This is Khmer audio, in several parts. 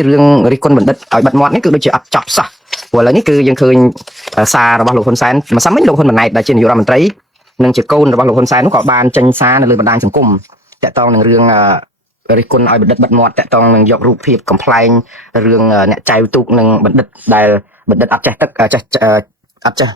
រឿងរិះគន់បណ្ឌិតឲ្យបាត់មាត់នេះគឺដូចជាអត់ចប់សោះព្រោះឥឡូវនេះគឺយើងឃើញសាររបស់លោកហ៊ុនសែនម្សិលមិញលោកហ៊ុនម៉ាណែតដែលជានាយករដ្ឋមន្ត្រីនិងជាកូនរបស់លោកហ៊ុនសែននោះក៏បានចេញសារនៅលើបណ្ដាញសង្គមតាក់ទងនឹងរឿងរិះគន់ឲ្យបណ្ឌិតបាត់មាត់តាក់ទងនឹងយករូបភាពកំ pl ែងរឿងអ្នកចៅទូកនិងបណ្ឌិតដែលបណ្ឌិតអត់ចេះទឹកចេះអត់ចេះ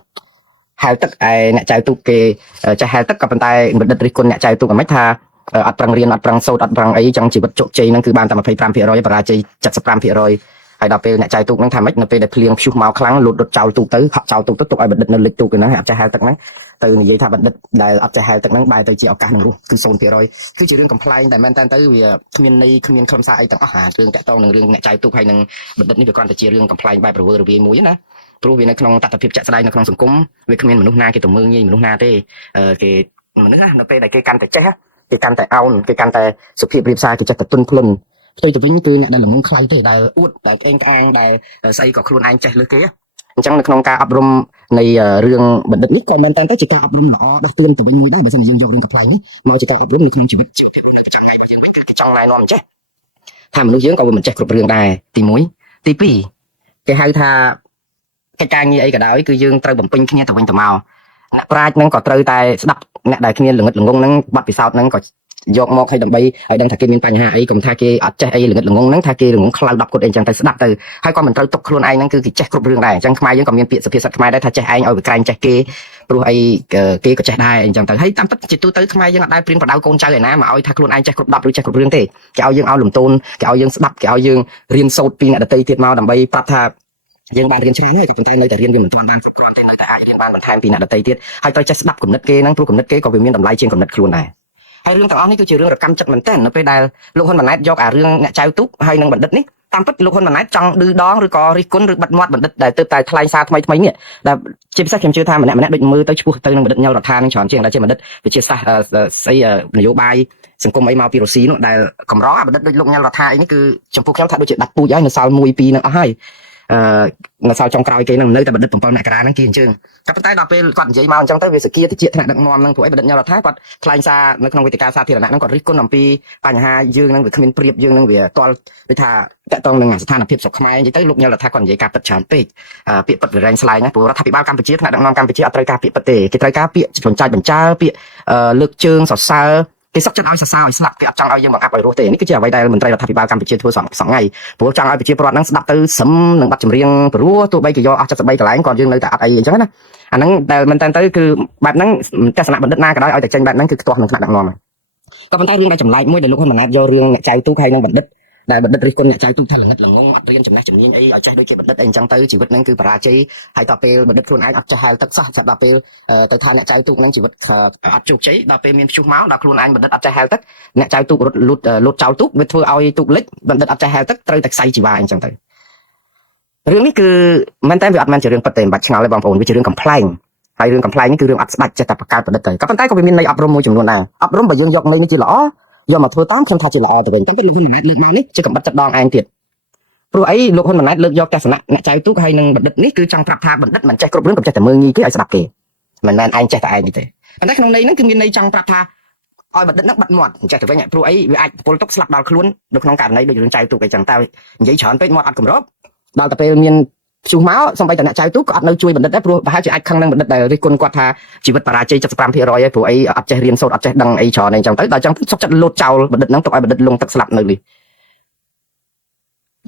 ហែលទឹកឯអ្នកចៅទូកគេចេះហែលទឹកក៏ប៉ុន្តែបណ្ឌិតរិះគន់អ្នកចៅទូកមិនថាអត់ប្រឹងរៀនអត់ប្រឹងសូត្រអត់ប្រឹងអីចឹងជីវិតជោគជ័យហ្នឹងគឺបានតែ 25% បរាជ័យ 75% ហើយដល់ពេលអ្នកចៅទូកហ្នឹងថាម៉េចនៅពេលដែលភ្លៀងព្យុះមកខ្លាំងលូតដុតចោលទូកទៅហក់ចោលទូកទៅទុកឲ្យបណ្ឌិតនៅលិចទូកហ្នឹងអត់ចេះហែលទឹកហ្នឹងទៅនិយាយថាបណ្ឌិតដែលអត់ចេះហែលទឹកហ្នឹងបែរទៅជាឱកាសនឹងរស់គឺ 0% គឺជារឿងកំ pl ែងតែមែនតើទៅវាគ្មានន័យគ្មានខ្លឹមសារអីទាំងអស់រឿងតាក់ទងនឹងរឿងអ្នកចៅទូកហើយនឹងបណ្ឌិតនេះវាគ្រាន់តែជារឿងកំ pl ែងបែបរវើរវាយមួយណាព្រោះវានៅក្នុងតថភាពចាក់ស្ដែងនៅក្នុងសង្គមវាគ្មានមនុស្សណាគេទៅមើលងាយមនុស្សណាទេគេមនុស្សណានៅពេលដែលគេកាន់តែចេះគេកាន់តែអោនគេកាន់តែសុភាពរៀបសារគេចេះតែទុនភ្លុនផ្ទុយទៅវិញគឺអ្នកដែលល្ងងខ្លៃទេដែលអួតដែលក្អេងក្អាងដែលស្អីក៏ខ្លួនឯងចេះលើគេអញ្ចឹងនៅក្នុងការអប់រំនៃរឿងបណ្ឌិតនេះក៏មែនតើជាការអប់រំល្អដោះតឿនទៅវិញមួយដែរបើមិនយើងយករឿងកំ pl ែងនេះមកជាការអប់រំនៅក្នុងជីវិតប្រចាំថ្ងៃរបស់យើងវិញគឺគេចង់ណែនាំចេះថាមនុស្សយើងក៏មិនចេះគ្រប់រឿងដែរទី1ទី2គេហៅថាកិច្ចការងារអីក៏ដោយគឺយើងត្រូវបំពេញគ្នាទៅវិញទៅមកអ្នកប្រាជ្ញហ្នឹងក៏ត្រូវតែស្ដាប់អ្នកដែលគ្នាល្ងឹតល្ងងហ្នឹងបាត់ពិសោធន៍ហ្នឹងក៏យកមកឲ្យដើម្បីឲ្យដឹងថាគេមានបញ្ហាអីកុំថាគេអត់ចេះអីល្ងឹតល្ងងហ្នឹងថាគេល្ងងខ្លៅ10គុតអីចឹងទៅស្ដាប់ទៅហើយក៏មិនត្រូវទុកខ្លួនឯងហ្នឹងគឺគេចេះគ្រប់រឿងដែរអញ្ចឹងខ្មែរយើងក៏មានពាក្យសុភាសិតខ្មែរដែរថាចេះឯងឲ្យវាក្រែងចេះគេព្រោះអីគេក៏ចេះដែរអញ្ចឹងទៅហើយតាមពិតជាទូទៅខ្មែរយើងអត់ដែលព្រៀនប្រដៅកូនចៅឯណាមកឲ្យថាខ្លួនឯងចេះគ្រប់10ឬចេះគ្រប់រឿងទេគេឲ្យយើងឲ្យលំទោនគេឲ្យយើងស្ដាប់គេឲ្យយើងរៀនសូត្រពីអ្នកដទៃទៀតមកដើម្បីប្រាប់ថាយើងបានរៀនច្រើនហើយប៉ុន្តែនៅតែរៀនវាមិនទាន់បានគ្រប់គ្រាន់ទេនៅតែអាចរៀនបានបន្ថែមពីអ្នកដទៃទៀតហើយត្រូវចេះស្ដាប់គំនិតគេហ្នឹងព្រោះគំនិតគេក៏វាមានតម្លៃជាងគំនិតខ្លួនដែរហើយរឿងទាំងអស់នេះគឺជារឿងរកម្មចិត្តមែនទែននៅពេលដែលលោកហ៊ុនម៉ាណែតយកអារឿងអ្នកចៅទូកហើយនឹងបណ្ឌិតនេះតាមពិតលោកហ៊ុនម៉ាណែតចង់ឌឺដងឬក៏រិះគន់ឬបិទមាត់បណ្ឌិតដែលទើបតែថ្លែងសារថ្មីនេះដែលជាពិសេសខ្ញុំជឿថាម្នាក់ដូចមើលទៅឈ្មោះទៅនឹងបណ្ឌិតញ៉ុលរដ្ឋានឹងច្រើនជាងដែលជាបណ្ឌិតវិទ្យាសាស្ត្រស្អីនយោបាយសង្គមអីមកពីរុស្ស៊ីនោះដែលកម្របណ្ឌិតដូចលោកញ៉ុលរដ្ឋាអីនេះគឺចំពោះខ្ញុំថាដូចជាដាច់ពូជហើយនៅសល់1 2នឹងអស់ហើយនៅសល់ចុងក្រោយគេនឹងនៅតែបណ្ឌិត7មករាហ្នឹងគេអញ្ចឹងតែប៉ុន្តែដល់ពេលគាត់និយាយមកអញ្ចឹងទៅវាសគាតិចថ្នាក់ដឹកនាំហ្នឹងព្រោះអីបណ្ឌិតញ៉ុលរដ្ឋាគាត់ថ្លែងសារនៅក្នុងវេទិកាសាធារណៈហ្នឹងគាត់រិះគន់អំពីបញ្ហាយើងហ្នឹងវាគ្មានប្រៀបយើងហ្នឹងវាទាល់ដូចថាតកតងនឹងស្ថានភាពស្រុកខ្មែរអញ្ចឹងទៅលោកញ៉ុលរដ្ឋាគាត់និយាយការពិតច្រើនពេកពាក្យពិតវារែងស្លែងណាព្រោះរដ្ឋាភិបាលកម្ពុជាថ្នាក់ដឹកនាំកម្ពុជាអត់ត្រូវការពាក្យពិតទេគេត្រូវការពាក្យបញ្ចើពាក្យលើកជើងសរសើរគេសុខចិត្តឲ្យសរសើរឲ្យស្លាប់គេអត់ចង់ឲ្យយើងបង្អាប់ឲ្យរស់ទេនេះគឺជាអ្វីដែលមន្ត្រីរដ្ឋាភិបាលកម្ពុជាធ្វើសប្ថ្ងៃព្រោះចង់ឲ្យប្រជាពលរដ្ឋហ្នឹងស្ដាប់ទៅសឹមនឹងបាត់ចម្រៀងព្រោះទោះបីគេយកអស់73កន្លែងគាត់យើងនៅតែអត់អីអញ្ចឹងណាអាហ្នឹងដែលមិនតែទៅគឺបែបហ្នឹងទស្សនៈបណ្ឌិតណាក៏ដោយឲ្យតែចេញបែបហ្នឹងគឺខ្ទាស់នឹងថ្នាក់ដឹកនាំក៏ប៉ុន្តែរឿងដែលចម្លែកមួយដែលលោកហ៊ុនម៉ាណែតយករឿងអ្នកចៅទូកហើយនឹងបណ្ឌិតដែលបណ្ឌិតរិះគន់អ្នកចៅទូកថាល្ងឹតល្ងងអត់រៀនចំណេះជំនាញអីឲ្យចេះដូចជាបណ្ឌិតអីអញ្ចឹងទៅជីវិតហ្នឹងគឺបរាជ័យហើយដល់ពេលបណ្ឌិតខ្លួនឯងអត់ចេះហែលទឹកសោះដល់ពេលទៅថាអ្នកចៅទូកហ្នឹងជីវិតអត់ជោគជ័យដល់ពេលមានព្យុះមកដល់ខ្លួនឯងបណ្ឌិតអត់ចេះហែលទឹកអ្នកចៅទូករត់លូតចោលទូកវាធ្វើឲ្យទូកលិចបណ្ឌិតអត់ចេះហែលទឹកត្រូវតែខ្សែជីវ៉ាអញ្ចឹងទៅរឿងនេះគឺមែនតើវាអត់មែនជារឿងពិតទេមិនបាច់ឆ្ងល់ទេបងប្អូនវាជារឿងកំ pl ែងហើយរឿងកំ pl ែងនេះគឺរឿងអត់ស្ដាច់ចេះតែបង្កើតបណ្ឌិតទៅក៏ប៉ុន្តែក៏វាមានន័យអប់រំមួយចំនួនដែរអប់រំបើយើងយកន័យនេះជាល្អយកមកធ្វើតាមខ្ញុំថាជាល្អទៅវិញតែពេលលោកហ៊ុនម៉ាណែតលើកមកនេះជាកំបិតចិត្តដងឯងទៀតព្រោះអីលោកហ៊ុនម៉ាណែតលើកយកទស្សនៈអ្នកចៅទូកហើយនឹងបណ្ឌិតនេះគឺចង់ប្រាប់ថាបណ្ឌិតមិនចេះគ្រប់រឿងក៏ចេះតែមើលងាយគេឲ្យស្ដាប់គេមិនមែនឯងចេះតែឯងទេប៉ុន្តែក្នុងន័យហ្នឹងគឺមានន័យចង់ប្រាប់ថាឲ្យបណ្ឌិតហ្នឹងបាត់មាត់ចេះទៅវិញព្រោះអីវាអាចពលទុកស្លាប់ដល់ខ្លួននៅក្នុងករណីដូចរឿងចៅទូកអីចឹងតែនិយាយច្រើនពេកមាត់អត់គម្របដល់តែពេលមានព្យុះមកសំបីតែអ្នកចៅទូកក៏អត់នៅជួយបណ្ឌិតដែរព្រោះប្រហែលជាអាចខឹងនឹងបណ្ឌិតដែលរិះគន់គាត់ថាជីវិតបរាជ័យ 75% ហើយព្រោះអីអត់ចេះរៀនសូត្រអត់ចេះដឹងអីច្រើនអីចឹងទៅដល់ចឹងសុខចិត្តលោតចោលបណ្ឌិតហ្នឹងទុកឲ្យបណ្ឌិតលងទឹកស្លាប់នៅនេះ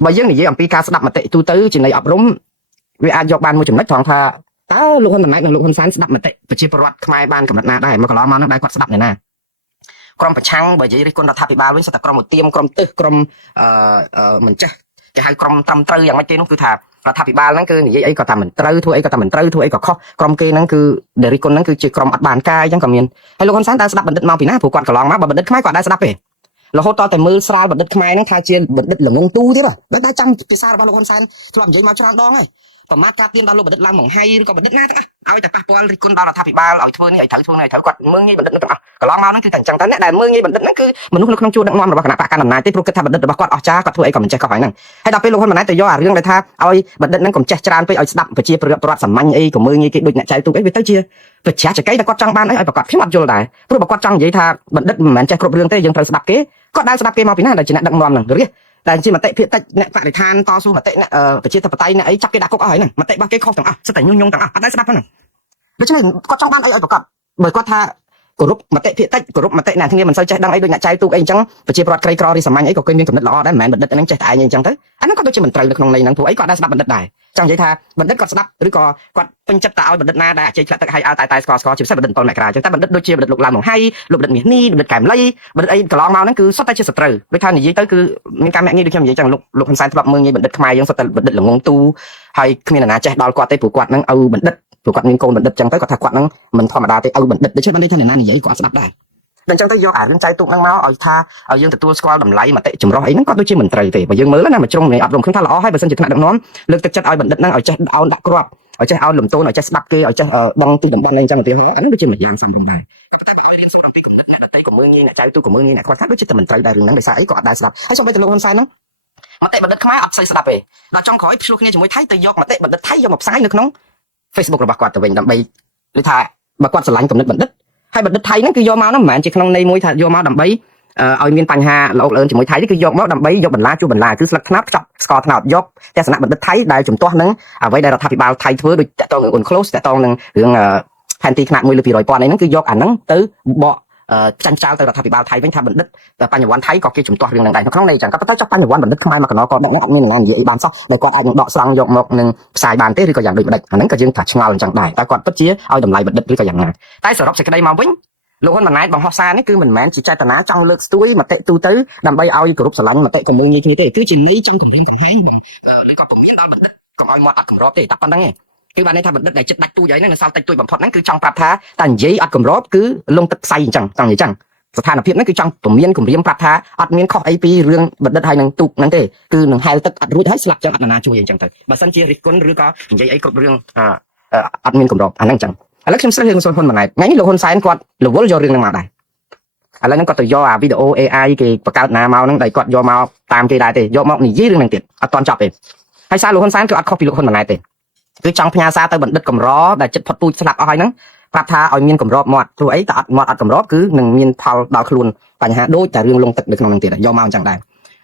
បើយើងនិយាយអំពីការស្ដាប់មតិទូទៅជាន័យអប់រំវាអាចយកបានមួយចំណុចត្រង់ថាតើលោកហ៊ុនម៉ាណែតនិងលោកហ៊ុនសែនស្ដាប់មតិប្រជាពលរដ្ឋខ្មែរបានកម្រិតណាដែរមកកន្លងមកហ្នឹងដែរគាត់ស្ដាប់ណាក្រុមប្រឆាំងបើនិយាយរិះគន់រដ្ឋាភិបាលវិញសិតតែក្រុមឧទាមក្រុមទឹះក្រុមមិនចេះគេហៅក្រុមត្រឹមត្រូវយ៉ាងម៉េចទេនោះគឺថារដ្ឋាភិបាលហ្នឹងគឺនិយាយអីក៏ថាមិនត្រូវធ្វើអីក៏ថាមិនត្រូវធ្វើអីក៏ខុសក្រុមគេហ្នឹងគឺដែលរិះគន់ហ្នឹងគឺជាក្រុមអត់បានការអញ្ចឹងក៏មានហើយលោកហ៊ុនសែនដែរស្ដាប់បណ្ឌិតមកពីណាព្រោះគាត់កន្លងមកបើបណ្ឌិតខ្មែរគាត់ដែរស្ដាប់ទេរហូតតតែមើលស្រាលបណ្ឌិតខ្មែរហ្នឹងថាជាបណ្ឌិតល្ងងទូទៀតដល់តែចាំភាសារបស់លោកហ៊ុនសែនធ្លាប់និយាយមកច្រើនដងហើយប្រមាថការទៀមដល់លោកបណ្ឌិតឡើងបង្ហៃឬក៏បណ្ឌិតណាទៅឲ្យតែប៉ះពាល់រិះគន់ដល់រដ្ឋាភិបាលឲ្យធ្វើនេះឲ្យត្រូវធ្វើនេះឲ្យត្រូវគាត់មើលងាយបណ្ឌិតទាំងអស់កន្លងមកហ្នឹងគឺតែអញ្ចឹងតែអ្នកដែលមើលងាយបណ្ឌិតហ្នឹងគឺមនុស្សនៅក្នុងជួរដឹកនាំរបស់គណៈបកកណ្ដាលអំណាចទេព្រោះគិតថាបណ្ឌិតរបស់គាត់អស្ចារ្យគាត់ធ្វើអីក៏មិនចេះក៏ហើយហ្នឹងហើយដល់ពេលលោកហ៊ុនម៉ាណែតទៅយកអារឿងដែលថាឲ្យបណ្ឌិតហ្នឹងកុំចេះច្រើនពេកឲ្យស្ដាប់ប្រជាពលរដ្ឋសាមញ្ញអីក៏មើលងាយគេដូចអ្នកចៅទូកអីវាទៅជាប្រជាចកីដែលគាត់ចង់បានអីឲ្យប្រកាសខ្ញុំអត់យល់ដែរព្រោះបើគាត់ចង់និយាយថាបណ្ឌិតមិនមែនចេះគ្រប់រឿងទេយើងត្រូវស្ដាប់គេគាត់ដែរស្ដាប់គេមកពីណាដែលជាអ្នកដឹកនាំហ្នឹង តែជាមតិភាគតិចអ្នកបរិស្ថានតស៊ូមតិអ្នកប្រជាធិបតេយ្យអ្នកអីចាប់គេដាក់គុកអស់ហើយហ្នឹងមតិរបស់គេខុសទាំងអស់សិតតែញុះញង់ទាំងអស់អត់ដែរស្ដាប់ហ្នឹងដូច្នេះគាត់ចង់បានអីឲ្យប្រកបបើគាត់ថាគោរពមតិភាគតិចគោរពមតិអ្នកគ្នាមិនសូវចេះដឹងអីដូចអ្នកចៅទូកអីអញ្ចឹងប្រជាពលរដ្ឋក្រីក្ររីសាមញ្ញអីក៏គេមានគំនិតល្អដែរមិនមែនបណ្ឌិតហ្នឹងចេះតែឯងអីអញ្ចឹងទៅអាហ្នឹងក៏ដូចជាមិនត្រូវនៅក្នុងន័យហ្នឹងព្រោះអីគាត់ដែរស្ដាប់បណ្ឌិតដែរចង់និយាយថាបណ្ឌិតគាត់ស្ដាប់ឬក៏គាត់ពេញចិត្តតែឲ្យបណ្ឌិតណាដែលអជ័យឆ្លាក់ទឹកឲ្យតែស្គាល់ជាពិសេសបណ្ឌិតប៉ុលមករាអញ្ចឹងតែបណ្ឌិតដូចជាបណ្ឌិតលោកឡាមលងហៃលោកបណ្ឌិតមាសនេះបណ្ឌិតកែមលីបណ្ឌិតអីកន្លងមកហ្នឹងគឺសុទ្ធតែជាសត្រូវដូចថានិយាយទៅគឺមានការមាក់ងាយដូចខ្ញុំនិយាយចឹងលោកហ៊ុនសែនធ្លាប់មើលងាយបណ្ឌិតខ្មែរយើងសុទ្ធតែបណ្ឌិតល្ងងទូហើយគ្មានអ្នកណាចេះដល់គាត់ទេព្រោះគាត់ហ្នឹងឪបណ្ឌិតព្រោះគាត់មានកូនបណ្ឌិតចឹងទៅគាត់ថាគាត់ហ្នឹងមិនធម្មតាទេឪបណ្ឌិតដូច្នេះបានន័យថាអ្នកណានិយាយគាត់ស្ដាប់ដែរអញ្ចឹងទៅយកអារឿងចៅទូកហ្នឹងមកឲ្យថាឲ្យយើងទទួលស្គាល់តម្លៃមតិចម្រុះអីហ្នឹងក៏ដូចជាមិនត្រូវទេបើយើងមើលណាមួយជ្រុងនេះអត់រំឃើញថាល្អហើយបើសិនជាថ្នាក់ដឹកនាំលើកទឹកចិត្តឲ្យបណ្ឌិតហ្នឹងឲ្យចេះអោនដាក់គ្រាប់ឲ្យចេះអោនលំទោនឲ្យចេះស្ដាប់គេឲ្យចេះបងទីតំបន់អីអញ្ចឹងឧទាហរណ៍អាហ្នឹងដូចជាមួយយ៉ាងសំខាន់ដែរតែឲ្យរៀនស្ដាប់ពីគំនិតអ្នកអតីតក៏មើលងាយអ្នកចៅទូកក៏មើលងាយអ្នកគាត់ថាដូចជាតែមិនត្រូវដែររឿងហ្នឹងដោយសារអីក៏អត់ដែរស្ដាប់ហើយសូម្បីតែលោកហ៊ុនសែនហ្នឹងមតិបណ្ឌិតខ្មែរអត់សូវស្ដាប់ទេដល់ចុងក្រោយឆ្លោះគ្នាជាមួយថៃទៅយកមតិបណ្ឌិតថៃយកមកផ្សាយនៅក្នុង Facebook របស់គាត់ទៅវិញដើម្បីនិយាយថាបើគាត់ស្រឡាញ់គំនិតបណ្ឌិតហើយបណ្ឌិតថៃហ្នឹងគឺយកមកហ្នឹងមិនមែនជាក្នុងន័យមួយថាយកមកដើម្បីឲ្យមានបញ្ហាល្អអើនជាមួយថៃទេគឺយកមកដើម្បីយកបន្លាជួបន្លាគឺស្លឹកថ្នោតខ្ចប់ស្ករថ្នោតយកទស្សនៈបណ្ឌិតថៃដែលជំទាស់នឹងអ្វីដែលរដ្ឋាភិបាលថៃធ្វើដូចតកតងនឹង UNCLOS តកតងនឹងរឿងផែនទីខ្នាត1លើ200,000អីហ្នឹងគឺយកអាហ្នឹងទៅបកចាញ់ចោលទៅរដ្ឋាភិបាលថៃវិញថាបណ្ឌិតបញ្ញវន្តថៃក៏គេជំទាស់រឿងហ្នឹងដែរក្នុងន័យចឹងក៏ប៉ុន្តែចុះបញ្ញវន្តបណ្ឌិតខ្មែរមកកណ្ដោក៏ដាក់នេះអត់មានអ្នកណានិយាយអីបានសោះដែលគាត់អាចនឹងដកស្រង់យកមកនឹងផ្សាយបានទេឬក៏យ៉ាងដូចម្ដេចអាហ្នឹងក៏យើងថាឆ្ងល់អញ្ចឹងដែរតែគាត់ពិតជាឲ្យតម្លៃបណ្ឌិតឬក៏យ៉ាងណាតែសរុបសេចក្តីមកវិញលោកហ៊ុនម៉ាណែតបង្ហោះសារនេះគឺមិនមែនជាចេតនាចង់លើកស្ទួយមតិទូទៅដើម្បីឲ្យគោរពស្រឡាញ់មតិកុំមើលងាយគ្នាទេគឺជាន័យចង់គម្រាមកំហែងឬក៏ពមៀនដល់បណ្ឌិតកុំឲ្យមាត់អត់កម្របទេតែប៉ុណ្្នឹងឯងគឺបានន័យថាបណ្ឌិតដែលចិត្តដាច់ទូចហើយហ្នឹងនៅសល់តិចតួចបំផុតហ្នឹងគឺចង់ប្រាប់ថាតែនិយាយអត់កម្របគឺលងទឹកផ្សៃអញ្ចឹងចង់និយាយអញ្ចឹងស្ថានភាពហ្នឹងគឺចង់ពមៀនគម្រាមប្រាប់ថាអត់មានខុសអីពីរឿងបណ្ឌិតហើយនឹងទូកហ្នឹងទេគឺនឹងហែលទឹកអត់រួចហើយស្លាប់ចឹងអត់ណាជួយអញ្ចឹងទៅបើសិនជារិះគន់ឬក៏និយាយអីគ្រប់រឿងអត់មានកម្របអាហ្នឹងអញ្ចឹងឥឡូវខ្ញុំស្រីរឿងសុនហ៊ុនម៉ាណែតថ្ងៃនេះលោកហ៊ុនសែនគាត់រវល់យករឿងហ្នឹងមកដែរឥឡូវហ្នឹងគាត់ទៅយកអាវីដេអូ AI គេបង្កើតណាមកហ្នឹងដែលគាត់យកមកតាមគេដែរទេយកមកនិយាយរឿងហ្នឹងទៀតអត់តន់ចប់ទេហើយសារលោកហ៊ុនសែនគឺអត់ខុសពីលោកហ៊ុនម៉ាណែតទេគឺចង់ផ្ញើសារទៅបណ្ឌិតកម្រដែលចិត្តផុតពូជស្លាប់អស់ហើយហ្នឹងប្រាប់ថាឲ្យមានកម្របមាត់ព្រោះអីតែអត់មាត់អត់កម្របគឺនឹងមានផលដល់ខ្លួនបញ្ហាដូចតែរឿងលងទឹកនៅក្នុងហ្នឹងទៀតយកមកអញ្ចឹងដែរ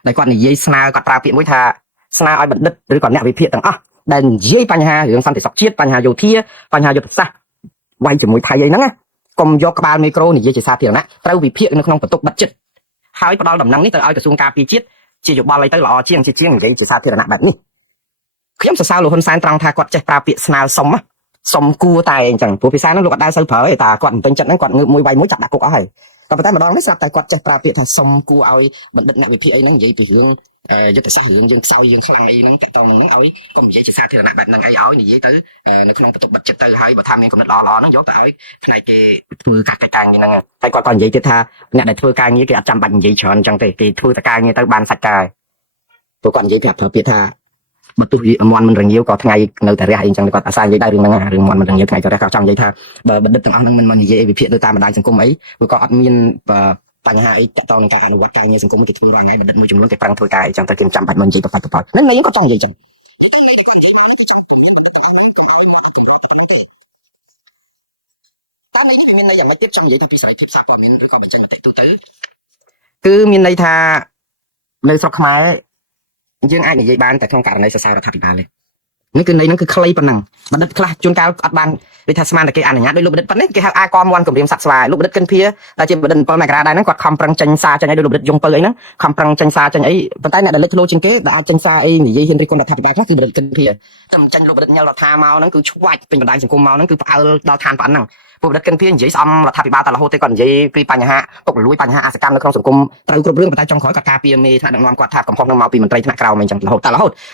ដែលគាត់និយាយស្នើគាត់ប្រើពាក្យមួយថាស្នើឲ្យបណ្ឌិតឬក៏អ្នកវិភាគទាំងអស់ដែលនិយាយបញ្ហារឿងសន្តិសុខជាតិបញ្ហាយោធាបញ្ហាយុទ្ធសាស្ត្រវាយជាមួយថៃអីហ្នឹងណាកុំយកក្បាលមីក្រូនិយាយជាសាធារណៈត្រូវវិភាគនៅក្នុងបន្ទប់បិទជិតហើយផ្ដល់ដំណឹងនេះទៅឲ្យក្រសួងការពារជាតិជាយោបល់អីទៅល្អជាងនិយាយជាសាធារណៈបែបនេះខ្ញុំសរសើរលោកហ៊ុនសែនត្រង់ថាគាត់ចេះប្រើពាក្យស្នើសុំគួរតែអញ្ចឹងព្រោះភាសាហ្នឹងលោកអត់ដែរសូវប្រើទេតែគាត់មិនពេញចិត្តហ្នឹងគាត់ងើបមួយវាយមួយចាប់ដាក់គុកអស់ហើយតែប៉ុន្តែម្ដងនេះស្រាប់តែគាត់ចេះប្រើពាក្យថាសុំគួរឲ្យបណ្ឌិតអ្នកវិភាគអីហ្នឹងនិយាយពីរឿងយុទ្ធសាស្ត្ររឿងយើងខ្សោយយើងខ្លាំងអីហ្នឹងតកតងហ្នឹងឲ្យកុំនិយាយជាសាធារណៈបែបហ្នឹងអីឲ្យនិយាយទៅនៅក្នុងបន្ទប់បិទចិត្តទៅហើយបើថាមានកំណត់ល្អៗហ្នឹងយកទៅឲ្យផ្នែកគេធ្វើការកិច្ចការងារហ្នឹងហើយគាត់ក៏និយាយទៀតថាអ្នកដែលធ្វើការងារគេអត់ចាំបាច់និយាយច្រើនអញ្ចឹងទេគេធ្វើតែការងារទៅបានសាច់ការព្រោះគាត់និយាយប្រាប់ប្រើពាក្យថាបើទោះមន់មិនរងាវក៏ថ្ងៃនៅតែរះអីអញ្ចឹងគាត់អាសានិយាយដែររឿងហ្នឹងរឿងមន់មិនរងាវថ្ងៃក៏រះក៏ចង់និយាយថាបើបណ្ឌិតទាំងអស់ហ្នឹងមិនមកនិយាយវិភាគទៅតាមបណ្ដាញសង្គមអីព្រោះក៏អត់មានបញ្ហាអីតកតងនឹងការអនុវត្តការងារសង្គមគេធ្វើរាល់ថ្ងៃបណ្ឌិតមួយចំនួនគេប្រឹងធ្វើការអីចឹងតែគេមិនចាំបាច់មកនិយាយប្រប៉ហ្នឹងនេះក៏ចង់និយាយចឹងតាមនេះមានន័យយ៉ាងម៉េចទៀតចង់និយាយទៅពីសេរីភាពសារព័ត៌មានឬក៏បញ្ចេញមតិទូទៅគឺមានន័យថានៅស្រុកខ្មែរយើងអាចនិយាយបានតែក្នុងករណីសរសើររដ្ឋាភិបាលទេនេះគឺន័យហ្នឹងគឺខ្លីប៉ុណ្ណឹងបណ្ឌិតខ្លះជួនកាលអត់បានដូចថាស្មានតែគេអនុញ្ញាតដោយលោកបណ្ឌិតប៉ុណ្ណេះគេហៅអាកមន់គម្រាមសັບស្វាយលោកបណ្ឌិតកិនភៀដែលជាបណ្ឌិត7មករាដែរហ្នឹងគាត់ខំប្រឹងចេញសារចេញអីដោយលោកបណ្ឌិតយងពៅអីហ្នឹងខំប្រឹងចេញសារចេញអីប៉ុន្តែអ្នកដែលលេចធ្លោជាងគេដែលអាចចេញសារអីនិយាយហ៊ានរិះគន់រដ្ឋាភិបាលខ្លះគឺបណ្ឌិតកិនភៀតែចេញលោកបណ្ឌិតញ៉លរដ្ឋាមកហ្នឹងគឺឆ្វាច់ពេញបណ្ដាញសង្គមមកហ្នឹងគឺផ្អើលដល់ឋានប៉ុណ្ណឹងពួកបណ្ឌិតកិនភៀនិយាយស្អំរដ្ឋាភិបាលតែរហូតទេគាត់និយាយពីបញ្ហាពុករលួយបញ្ហាអសកម្មនៅក្នុងសង្គមត្រូវគ្រប់រឿងប៉ុន្តែចុងក្រោយគាត់ការពារមេថ្នាក់ដឹកនាំគាត់ថាកំហុសនឹងមកពីមន្ត្រីថ្នាក់ក្រោមអីចឹងរហូត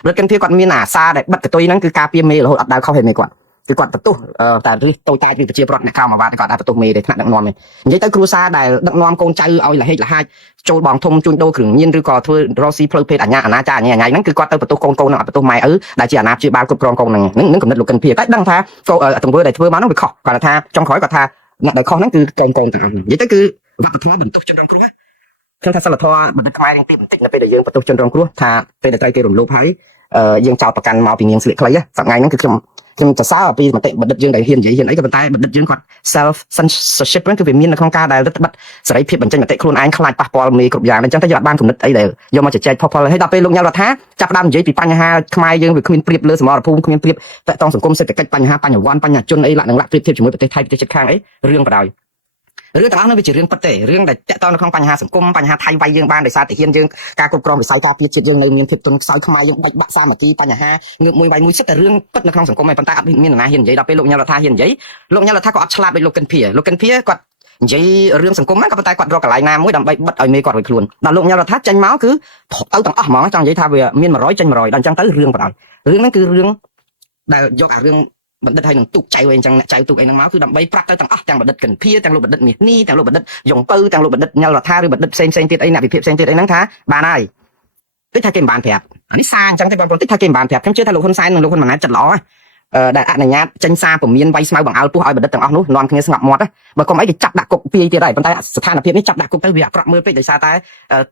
បណ្ឌិតកិនភៀគាត់មានអាសារដែលបិទកតុយហ្នឹងគឺការពារមេរហូតអត់ដៅខុសឲ្យមេគាត់គឺគាត់បន្ទោសតែឬតូចតាចពីប្រជាប្រដ្ឋអ្នកក្រៅមកបាត់គាត់អាចបន្ទោសមេទេថ្នាក់ដឹកនាំទេនិយាយទៅគ្រួសារដែលដឹកនាំកូនចៅឲ្យលហេកលហាចចូលបងធំជួញដូរគ្រឿងញៀនឬក៏ធ្វើរស៊ីផ្លូវភេទអញ្ញាអនាចារអញ្ញាហ្នឹងគឺគាត់ទៅបន្ទោសកូននឹងអត់បន្ទោសម៉ែឪដែលជាអាណាព្យាបាលគ្រប់គ្រងកូននឹងកំណត់លោកកិនភៀតែដឹងថាទង្វើដែលធ្វើមកហ្នឹងវាខុសគាត់ថាចុងក្រោយគាត់ថាអ្នកដែលខុសហ្នឹងគឺកូនទាំងអស់និយាយទៅគឺវប្បធម៌បន្ទោសជនរងគ្រោះខ្ញុំថាសិលធម៌បណ្ឌិតខ្មែររៀងទីបន្តិចនៅពេលដែលយើងបន្ទោសជនរងគ្រោះថាពេលដែលត្រូវគេរំលោភហើយយើងចោទប្រកាន់មកពីនាងស្លៀកខ្លីសប្តាហ៍ហ្នឹងគឺខ្ញុំ ខ្ញុំសរសើរពីមតិបណ្ឌិតយើងដែលហ៊ាននិយាយហ៊ានអីក៏ប៉ុន្តែបណ្ឌិតយើងគាត់ self censorship ហ្នឹងគឺវាមាននៅក្នុងការដែលរដ្ឋបတ်សេរីភាពបញ្ចេញមតិខ្លួនឯងខ្លាចប៉ះពាល់មេគ្រប់យ៉ាងអញ្ចឹងទៅយើងអត់បានគំនិតអីដែលយកមកជជែកផុសផុលហើយដល់ពេលលោកញ៉ាំរដ្ឋាចាប់ផ្ដើមនិយាយពីបញ្ហាខ្មែរយើងវាគ្មានប្រៀបលើសមរភូមិគ្មានប្រៀបតកតងសង្គមសេដ្ឋកិច្ចបញ្ហាបញ្ញវន្តបញ្ហាជនអីលក្ខណៈប្រៀបធៀបជាមួយប្រទេសថៃប្រទេសជិតខាងអីរឿងបណ្ដោយរឿងទាំងអស់នោះវាជារឿងពិតទេរឿងដែលតកតងនៅក្នុងបញ្ហាសង្គមបញ្ហាថៃវាយយើងបានដោយសារតែហ៊ានយើងការគ្រប់គ្រងវិស័យការពារជាតិយើងនៅមានភាពទន់ខ្សោយខ្មែរយើងដាច់បាក់សាមគ្គីបញ្ហាងើបមួយវាយមួយសិតតែរឿងពិតនៅក្នុងសង្គមឯងប៉ុន្តែអត់មាននរណាហ៊ាននិយាយដល់ពេលលោកញ៉ាំរដ្ឋាហ៊ាននិយាយលោកញ៉ាំរដ្ឋាក៏អត់ឆ្លាតដូចលោកកិនភៀគាត់និយាយរឿងសង្គមហ្នឹងក៏ប៉ុន្តែគាត់រកកន្លែងណាមួយដើម្បីបិទឲ្យមេគាត់រួចខ្លួនដល់លោកញ៉ាំរដ្ឋាចេញមកគឺទៅទាំងអស់ហ្មងចង់និយាយថាវាមាន100ចេញ100ដល់អញ្ចឹងទៅរឿងបណ្ដោយរឿងហ្នឹងគឺរឿងដែលយកអារឿងបណ្ឌិតឲ្យនឹងទូកចៅអីអញ្ចឹងអ្នកចៅទូកអីហ្នឹងមកគឺដើម្បីប្រាប់ទៅទាំងអស់ទាំងបណ្ឌិតកិនភៀទាំងលោកបណ្ឌិតមាសនេះទាំងលោកបណ្ឌិតយ៉ុងពៅទាំងលោកបណ្ឌិតញ៉ាល់រដ្ឋាឬបណ្ឌិតផ្សេងទៀតអីអ្នកវិភាគផ្សេងទៀតអីហ្នឹងថាបានហើយតិចថាគេមិនបានប្រាប់អានេះសារអញ្ចឹងទេបងប្អូនតិចថាគេមិនបានប្រាប់ខ្ញុំជឿថាលោកហ៊ុនសែននិងលោកហ៊ុនម៉ាណែតចិត្តល្អដែលអនុញ្ញាតចេញសារពមៀនវាយស្មៅបង្អើលពោះឲ្យបណ្ឌិតទាំងអស់នោះនាំគ្នាស្ងប់មាត់បើកុំអីគេចាប់ដាក់គុកពីទៀតហើយប៉ុន្តែស្ថានភាពនេះចាប់ដាក់គុកទៅវាអាក្រក់មើលពេកដោយសារតែ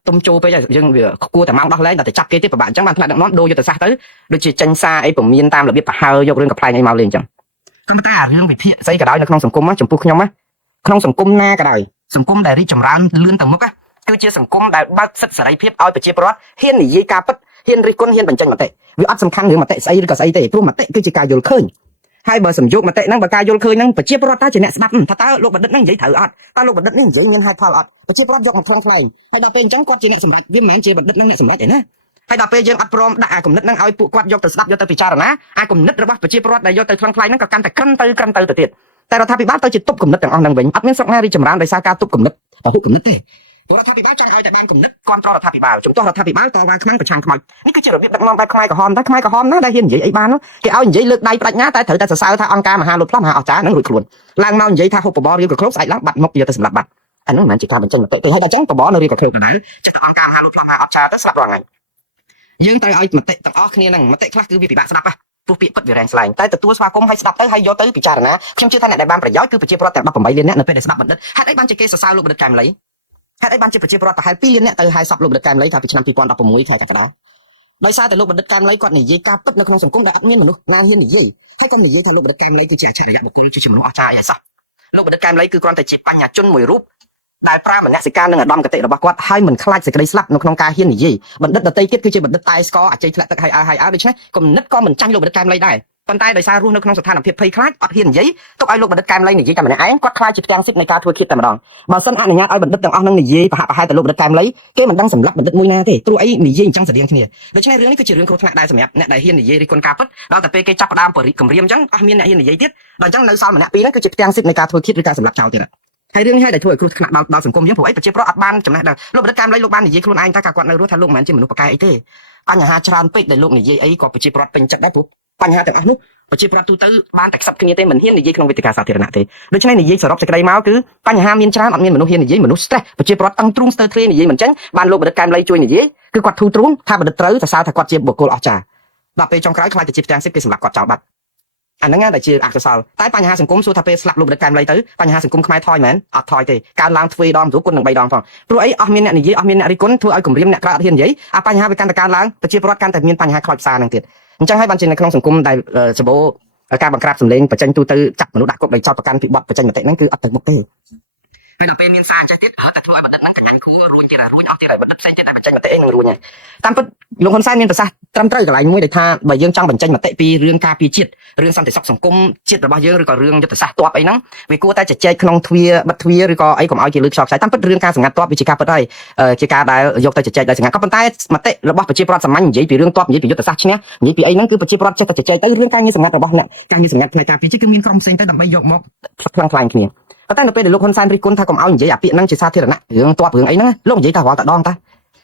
ទុំចូលពេកយើងវាគួរតែម៉ោងដោះលែងដល់តែចាប់គេទៀតពិបាកអញ្ចឹងបានថ្នាក់ដឹកនាំដូរយុទ្ធសាស្ត្រទៅដូចជាចេញសារអីពមៀនតាមរបៀបប្រហើយករឿងកំ pl ែងអីមកលេងអញ្ចឹងក៏ប៉ុន្តែអារឿងវិភាគស្អីក៏ដោយនៅក្នុងសង្គមចំពោះខ្ញុំក្នុងសង្គមណាក៏ដោយសង្គមដែលរីកចម្រើនលឿនទៅមុខគឺជាសង្គមដែលបើកសិទ្ធិសេរីភាពឲ្យប្រជាពលរដ្ឋហ៊ាននិយាយការពិតហ៊ានរិះគន់ហ៊ានបញ្ចេញមតិវាអត់សំខាន់រឿងមតិស្អីឬក៏ស្អីទេព្រោះមតិគឺជាការយល់ឃើញហើយបើសំយោគមតិហ្នឹងបើការយល់ឃើញហ្នឹងប្រជាពលរដ្ឋតើជាអ្នកស្ដាប់ថាតើលោកបណ្ឌិតហ្នឹងនិយាយត្រូវអត់តើលោកបណ្ឌិតនេះនិយាយមានហេតុផលអត់ប្រជាពលរដ្ឋយកមកថ្លឹងថ្លែងហើយដល់ពេលអញ្ចឹងគាត់ជាអ្នកសម្រេចវាមិនមែនជាបណ្ឌិតហ្នឹងអ្នកសម្រេចទេណាហើយដល់ពេលយើងអត់ព្រមដាក់អាគំនិតហ្នឹងឲ្យពួកគាត់យកទៅស្ដាប់យកទៅពិចារណាអាគំនិតរបស់ប្រជាពលរដ្ឋដែលយកទៅថ្លឹងថ្លែងហ្នឹងក៏កាន់តែក្រឹមទៅទៀតតែរដ្ឋាភិបាលទៅជាទប់គំនិតទាំងអស់ហ្នឹងវិញអត់មានស្រុកណារីកចម្រើនដោយសារការទប់គំនិតពហុគំនិតទេព្រោះរដ្ឋាភិបាលចង់ឲ្យតែបានគំនិតគ្រប់គ្រងរដ្ឋាភិបាលជំទាស់រដ្ឋាភិបាលតវ៉ាខ្មាំងប្រឆាំងខ្មោចនេះគឺជារបៀបដឹកនាំបែបខ្មែរក្រហមតែខ្មែរក្រហមណាដែលហ៊ាននិយាយអីបានគេឲ្យនិយាយលើកដៃប្រាជ្ញាតែត្រូវតែសរសើរថាអង្គការមហាលោតផ្លោះមហាអស្ចារ្យហ្នឹងរួចខ្លួនឡើងមកនិយាយថាហូបបបររៀលក៏គ្របស្អែកឡើងបាត់មុខយកទៅសម្លាប់បាត់អានោះមិនមែនជាការបញ្ចេញមតិទេហើយដល់ចឹងបបរនៅរៀលក៏គ្របដែរចិត្តអង្គការមហាលោតផ្លោះមហាអស្ចារ្យទៅស្លាប់រាល់ថ្ងៃយើងត្រូវឲ្យមតិទាំងអស់គ្នាហ្នឹងមតិខ្លះគឺវាពិបាកស្ដាប់ព្រោះពាក្យពិតវារែងស្លែងតែទទួលស្វាគមន៍ឲ្យស្ដាប់ទៅហើយយកទៅពិចារណាខ្ញុំជឿថាអ្នកដែលបានប្រយោជន៍គឺប្រជាពលរដ្ឋទាំង18លានអ្នកនៅពេលដែលស្ដាប់បណ្ឌិតហេតុអីបានជាគេសរសើរលោកបណ្ឌិតកែមលីហេតុអីបានជាប្រជាពលរដ្ឋប្រហែល2លានអ្នកទៅហៅសពលោកបណ្ឌិតកែមលីថាពីឆ្នាំ2016ខែកក្កដាដោយសារតែលោកបណ្ឌិតកែមលីគាត់និយាយការពិតនៅក្នុងសង្គមដែលអត់មានមនុស្សណាហ៊ាននិយាយហើយគាត់និយាយថាលោកបណ្ឌិតកែមលីគឺជាអច្ឆរិយៈបុគ្គលជាមនុស្សអស្ចារ្យអីសោះលោកបណ្ឌិតកែមលីគឺគ្រាន់តែជាបញ្ញាជនមួយរូបដែលប្រើមនសិការនិងឧត្តមគតិរបស់គាត់ហើយមិនខ្លាចសេចក្តីស្លាប់នៅក្នុងការហ៊ាននិយាយបណ្ឌិតដទៃទៀតគឺជាបណ្ឌិតតែស្គរអជ័យធ្លាក់ទឹកហើយដូច្នេះគំនិតក៏មិនចាញ់លោកបណ្ឌិតកែមលីដែរប៉ុន្តែដោយសាររស់នៅក្នុងស្ថានភាពភ័យខ្លាចអត់ហ៊ាននិយាយទុកឲ្យលោកបណ្ឌិតកែមលីនិយាយតែម្នាក់ឯងគាត់ខ្លាចជាផ្ទាំងស៊ីបនៃការធ្វើឃាតតែម្ដងបើសិនអនុញ្ញាតឲ្យបណ្ឌិតទាំងអស់នឹងនិយាយប្រហាក់ប្រហែលតែលោកបណ្ឌិតកែមលីគេមិនដឹងសម្លាប់បណ្ឌិតមួយណាទេព្រោះអីនិយាយអញ្ចឹងស្រដៀងគ្នាដូច្នេះរឿងនេះគឺជារឿងគ្រោះថ្នាក់ដែរសម្រាប់អ្នកដែលហ៊ាននិយាយរិះគន់ការពិតដល់តែពេលគេចាប់ផ្ដើមបរិគម្រាមអញ្ចឹងអស់មានអ្នកហ៊ាននិយាយទៀតដល់អញ្ចឹងនៅសល់ម្នាក់ពីរហ្នឹងគឺជាផ្ទាំងស៊ីបនៃការធ្វើឃាតឬការសម្លាប់ចោលទៀតហើយរឿងនេះហើយដែលធ្វើឲ្យគ្រោះថ្នាក់ដល់សង្គមយើងព្រោះអីប្រជាពលរដ្ឋអត់បានចំណេះដឹងលោកបណ្ឌិតកែមលីលោកបាននិយាយខ្លួនឯងថាគាត់នៅរស់ថាលោកមិនមែនជាមនុស្សប្រកែកអីទេបញ្ហាច្រើនពេកដែលលោកនិយាយអីក៏ប្រជាពលរដ្ឋពេញចិត្តដែរព្រោះបញ្ហាទាំងអស់នោះប្រជាពលរដ្ឋទូទៅបានតែខ្សឹបគ្នាទេមិនហ៊ាននិយាយក្នុងវេទិកាសាធារណៈទេដូច្នេះនិយាយសរុបសេចក្តីមកគឺបញ្ហាមានច្រើនអត់មានមនុស្សហ៊ាននិយាយមនុស្ស stress ប្រជាពលរដ្ឋតឹងទ្រូងស្ទើរទ្រាយនិយាយមិនចឹងបានលោកបណ្ឌិតកែមលីជួយនិយាយគឺគាត់ធូរទ្រូងថាបណ្ឌិតត្រូវសរសើរថាគាត់ជាបុគ្គលអស្ចារ្យដល់ពេលចុងក្រោយខ្លាចតែជាផ្ទាំងស៊ីបគេសម្លាប់គាត់ចោលបាត់អាហ្នឹងដែលជាអកុសលតែបញ្ហាសង្គមសួរថាពេលស្លាប់លោកបណ្ឌិតកែមលីទៅបញ្ហាសង្គមខ្មែរថយមែនអត់ថយទេកើនឡើងទ្វេដងព្រោះគុណនឹង3ដងផងព្រោះអីអស់មានអ្នកនិយាយអស់មានអ្នករិះគន់ធ្វើឲ្យគម្រាមអ្នកក្រៅអត់ហ៊ាននិយាយអាបញ្ហាវាកាន់តែកើនឡើងប្រជាពលរដ្ឋកាន់តែមានបញ្ហាខ្លោចផ្សាហ្នឹងទៀតអញ្ចឹងហើយបានជានៅក្នុងសង្គមដែលច្បោការបង្ក្រាបសម្លេងបញ្ចេញទូទៅចាប់មនុស្សដាក់គុកដោយចោទប្រកាន់ពីបទបញ្ចេញមតិហ្នឹងគឺអត់ទៅមុខទេហើយដល់ពេលមានសារចាស់ទៀតតែធ្វើឲ្យបណ្ឌិតហ្នឹងកាច់គួររួចទៀតរួចអស់ទៀតហើយបណ្ឌិតផ្សេងទៀតដែលបញ្ចេញមតិហ្នឹងរួចហើយតាមពិតលោកហ៊ុនសែនមានប្រសាសន៍ត្រឹមត្រូវកន្លែងមួយដែលថាបើយើងចង់បញ្ចេញមតិពីរឿងការពារជាតិរឿងសន្តិសុខសង្គមជាតិរបស់យើងឬក៏រឿងយុទ្ធសាស្ត្រទ័ពអីហ្នឹងវាគួរតែជជែកក្នុងទ្វារបិទទ្វារឬក៏អីកុំឲ្យគេលើកខ្សោយខ្សែតាមពិតរឿងការសម្ងាត់ទ័ពវាជាការពិតហើយជាការដែលយកទៅជជែកដោយសម្ងាត់ក៏ប៉ុន្តែមតិរបស់ប្រជាពលរដ្ឋសាមញ្ញនិយាយពីរឿងទ័ពនិយាយពីយុទ្ធសាស្ត្រឈ្នះនិយាយពីអីហ្នឹងគឺប្រជាពលរដ្ឋចេះតែជជែកទៅរឿងការងារសម្ងាត់របស់អ្នកការងារសម្ងាត់ផ្នែកការពារជាតិគឺមានក្រុមផ្សេងទៅដើម្បីយកមកផ្លឹងផ្លាញគ្នាប៉ុន្តែនៅពេលដែលលោកហ៊ុនសែនរិះគន់ថាកុំឲ្យនិយាយអាពាក្យហ្នឹងជាសាធារណៈរឿងទ័ពរឿងអីហ្នឹងលោកនិយាយតែរាល់តែដងតា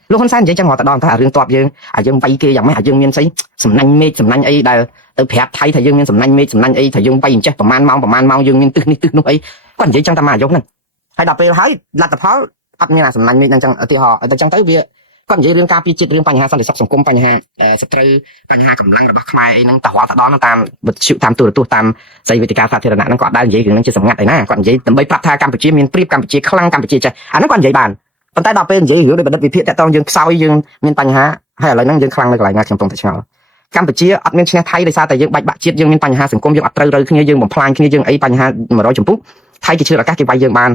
លោកហ៊ុនសែននិយាយចឹងរាល់តែដងថារឿងទ័ពយើងយើងវាយគេយ៉ាងម៉េចយើងមានស្អីសំណាញ់មេឃសំណាញ់អីដែលទៅប្រាប់ថៃថាយើងមានសំណាញ់មេឃសំណាញ់អីថាយើងវាយអញ្ចេះប្រហែលម៉ោងយើងមានទិសនេះទិសនោះអីគាត់និយាយចឹងតែមកអាយុហ្នឹងហើយដល់ពេលហើយលទ្ធផលអត់មានអាសំណាញ់មេឃហ្នឹងចឹងឧទាហរណ៍តែចឹងទៅវាគាត់និយាយរឿងការពារជាតិរឿងបញ្ហាសន្តិសុខសង្គមបញ្ហាសត្រូវបញ្ហាកម្លាំងរបស់ខ្មែរអីហ្នឹងតរាល់តែដងតាមវិទ្យុតាមទូរទស្សន៍តាមស្អីវេទិកាសាធារណៈហ្នឹងគាត់ដើរនិយាយរឿងហ្នឹងជាសម្ងាត់ឯណាគាត់និយាយដើម្បីប្រាប់ថាកម្ពុជាមានព្រៀបកម្ពុជាខ្លាំងកម្ពុជាចេះអាហ្នឹងគាត់និយាយបានប៉ុន្តែដល់ពេលនិយាយរឿងដោយបណ្ឌិតវិភាគតកតងយើងខ្សោយយើងមានបញ្ហាហើយឥឡូវហ្នឹងយើងខ្លាំងនៅកន្លែងណាខ្ញុំកំពុងតែឆ្ងល់ កម្ពុជាអត់មានឈ្នះថៃដោយសារតែយើងបាច់បាក់ជាតិយើងមានបញ្ហាសង្គមយើងអត់ត្រូវរើគ្នាយើងបំផ្លាញគ្នាយើងអីបញ្ហា100ចំពោះថៃគេជឿឱកាសគេវាយយើងបាន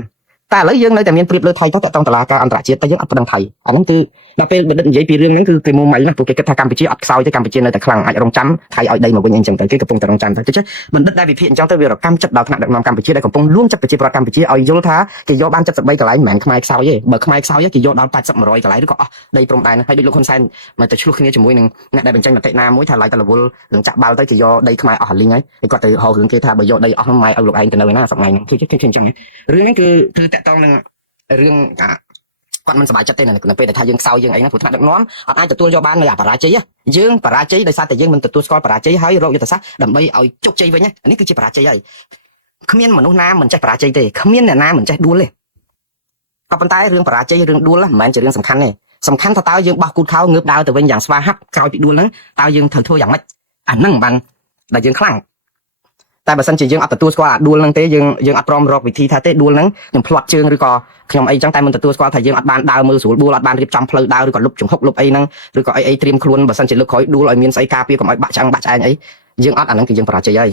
តែឥឡូវយើងនៅតែមានព្រៀបលើថៃទៅតាក់ទងតឡាការអន្តរជាតិតែយើងអត់ប្តឹងថៃអាហ្នឹងគឺដល់ពេលបណ្ឌិតនិយាយពីរឿងហ្នឹងគឺគេមុំម៉ៃណាព្រោះគេគិតថាកម្ពុជាអត់ខ្សោយទេកម្ពុជានៅតែខ្លាំងអាចរងចាំថៃឲ្យដីមកវិញអីចឹងទៅគេកំពុងតែរងចាំទៅចេះបណ្ឌិតដែលវិភាគអញ្ចឹងទៅវារកម្មចិត្តដល់ថ្នាក់ដឹកនាំកម្ពុជាដែលកំពុងលួងចិត្តប្រជាពលរដ្ឋកម្ពុជាឲ្យយល់ថាគេយកបាន73កន្លែងមិនមែនខ្មែរខ្សោយទេបើខ្មែរខ្សោយគេយកដល់80 100កន្លែងឬក៏អស់ដីព្រំដែនហើយដូចលោកហ៊ុនសែនមកទៅឆ្លោះគ្នាជាមួយនឹងអ្នកដែលបញ្ចេញមតិណាមួយថាឡៃតរវល់រឿងចាក់បាល់ទៅគេយកដីខ្មែរអស់លីងហើយគាត់ទៅហៅរឿងគេថាបើយកដីអស់ហ្នឹងម៉ែឲ្យលោកឯងទៅនៅណាសប្ងៃហ្នឹងគេអញ្ចឹងរឿងហ្នឹងគឺតាក់ទងនឹងរឿងគាត់មិនសប្បាយចិត្តទេនៅពេលដែលថាយើងខ្សោយយើងអីណាព្រោះថ្នាក់ដឹកនាំអត់អាចទទួលយកបាននៅបរាជ័យយើងបរាជ័យដោយសារតែយើងមិនទទួលស្គាល់បរាជ័យហើយរកយុទ្ធសាស្ត្រដើម្បីឲ្យជោគជ័យវិញនេះគឺជាបរាជ័យហើយគ្មានមនុស្សណាមិនចេះបរាជ័យទេគ្មានអ្នកណាមិនចេះដួលទេក៏ប៉ុន្តែរឿងបរាជ័យរឿងដួលមិនមែនជារឿងសំខាន់ទេសំខាន់ថាតើយើងបោះគូតខោងើបដើរទៅវិញយ៉ាងស្វាហាប់ក្រោយពីដួលហ្នឹងតើយើងត្រូវធ្វើយ៉ាងម៉េចអាហ្នឹងបានដែលយើងខ្លាំងតែបើសិនជាយើងអត់ទទួលស្គាល់អាដួលហ្នឹងទេយើងអត់ព្រមរកវិធីថាទេដួលហ្នឹងខ្ញុំផ្្លាត់ជើងឬក៏ខ្ញុំអីចឹងតែមិនទទួលស្គាល់ថាយើងអត់បានដើរមើលស្រួលដួលអត់បានរៀបចំផ្លូវដើរឬក៏លុបចំហុកលុបអីហ្នឹងឬក៏អីត្រៀមខ្លួនបើសិនជាលើកក្រោយដួលឲ្យមានស្អីការពារកុំឲ្យបាក់ឆ្អឹងបាក់ឆ្អែងអីយើងអត់អាហ្នឹងគឺយើងបរាជ័យហើយ